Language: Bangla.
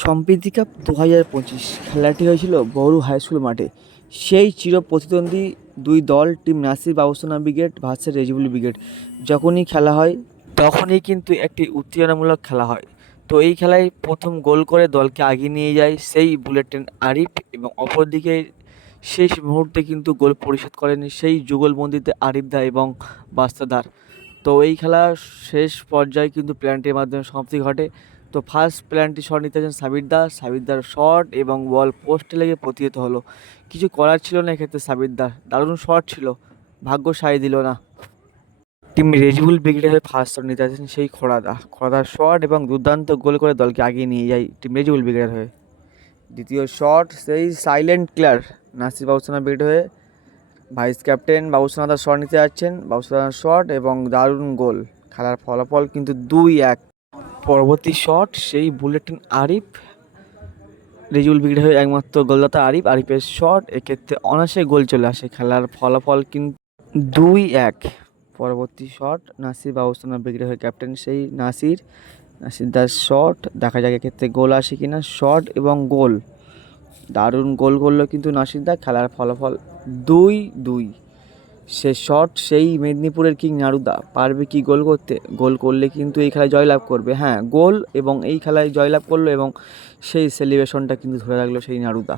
সম্প্রীতি কাপ দু হাজার পঁচিশ খেলাটি হয়েছিল বড়ু হাই স্কুল মাঠে। সেই চির প্রতিদ্বন্দ্বী দুই দল team Nasir Babusona brigade versus Rejibul brigade যখনই খেলা হয়, তখনই কিন্তু একটি উত্তেজনামূলক খেলা হয়। তো এই খেলায় প্রথম গোল করে দলকে আগিয়ে নিয়ে যায় সেই বুলেটিন আরিফ এবং অপরদিকে শেষ মুহূর্তে কিন্তু গোল পরিশোধ করেন সেই যুগলবন্দিতে আরিফ দা এবং বাস্তাদার। তো এই খেলা শেষ পর্যায়ে কিন্তু প্ল্যানটির মাধ্যমে সমাপ্তি ঘটে। তো ফার্স্ট প্ল্যানটি শট নিতে চান সাবির দা। সাবির দার শট এবং বল পোস্টে লেগে প্রতিহত হলো। কিছু করার ছিল না এক্ষেত্রে সাবির দার দারুণ শট ছিল। ভাগ্য সায় দিল না। টিম রেজিবুল ব্রিগেডের হয়ে ফার্স্ট শট নিতে আছেন সেই খোড়াদা। খোড়াদার শট এবং দুর্দান্ত গোল করে দলকে আগিয়ে নিয়ে যায় টিম রেজিবুল ব্রিগেডের হয়ে। দ্বিতীয় শট সেই silent clear Nasir Babusana brigade হয়ে ভাইস ক্যাপ্টেন বাবুসানাদার শট নিতে যাচ্ছেন। বাবুসানাদার শট এবং দারুণ গোল। খেলার ফলাফল কিন্তু দুই এক। পরবর্তী শট সেই বুলেটিন আরিফ রেজুল ব্রিগেড হয়ে একমাত্র গোলদাতা আরিফ। আরিফের শট এক্ষেত্রে অনায়াসে গোল চলে আসে। খেলার ফলাফল কিন্তু দুই এক। পরবর্তী শট নাসির বাবুস্তানা ব্রিগেড হয়ে ক্যাপ্টেন সেই নাসির। নাসির দাস শট দেখা যাক এক্ষেত্রে গোল আসে কিনা। শট এবং গোল। দারুণ গোল করল কিন্তু নাসির দা। খেলার ফলাফল দুই দুই। সে শট সেই মেদিনীপুরের কিং নারুদা পারবে কি গোল করতে? গোল করলে কিন্তু এই খেলায় জয়লাভ করবে। হ্যাঁ গোল এবং এই খেলায় জয়লাভ করল এবং সেই সেলিব্রেশনটা কিন্তু ধরে রাখল সেই নারুদা।